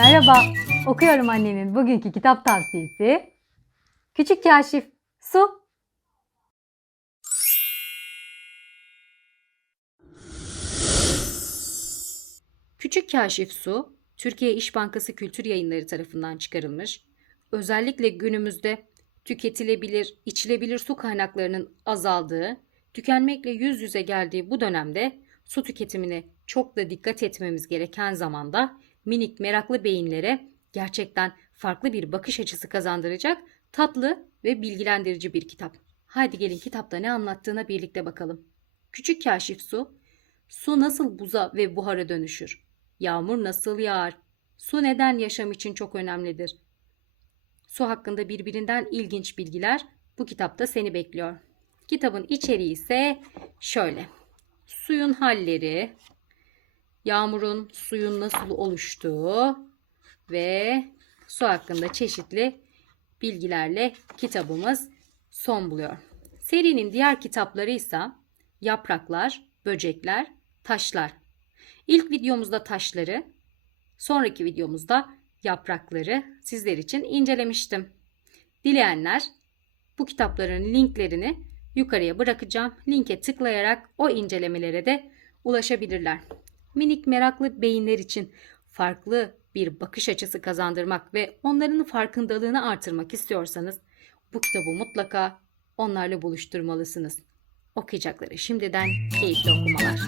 Merhaba, okuyorum annenin bugünkü kitap tavsiyesi. Küçük Kaşif, Su. Küçük Kaşif Su, Türkiye İş Bankası Kültür Yayınları tarafından çıkarılmış. Özellikle günümüzde tüketilebilir, içilebilir su kaynaklarının azaldığı, tükenmekle yüz yüze geldiği bu dönemde su tüketimine çok da dikkat etmemiz gereken zamanda minik meraklı beyinlere gerçekten farklı bir bakış açısı kazandıracak tatlı ve bilgilendirici bir kitap. Haydi gelin kitapta ne anlattığına birlikte bakalım. Küçük Kaşif Su, su nasıl buza ve buhara dönüşür? Yağmur nasıl yağar? Su neden yaşam için çok önemlidir? Su hakkında birbirinden ilginç bilgiler bu kitapta seni bekliyor. Kitabın içeriği ise şöyle. Suyun halleri, yağmurun suyun nasıl oluştuğu ve su hakkında çeşitli bilgilerle kitabımız son buluyor. Serinin diğer kitapları ise Yapraklar, Böcekler, Taşlar. İlk videomuzda taşları, sonraki videomuzda yaprakları sizler için incelemiştim. Dileyenler bu kitapların linklerini yukarıya bırakacağım. Linke tıklayarak o incelemelere de ulaşabilirler. Minik meraklı beyinler için farklı bir bakış açısı kazandırmak ve onların farkındalığını artırmak istiyorsanız bu kitabı mutlaka onlarla buluşturmalısınız. Okuyacakları şimdiden keyifli okumalar.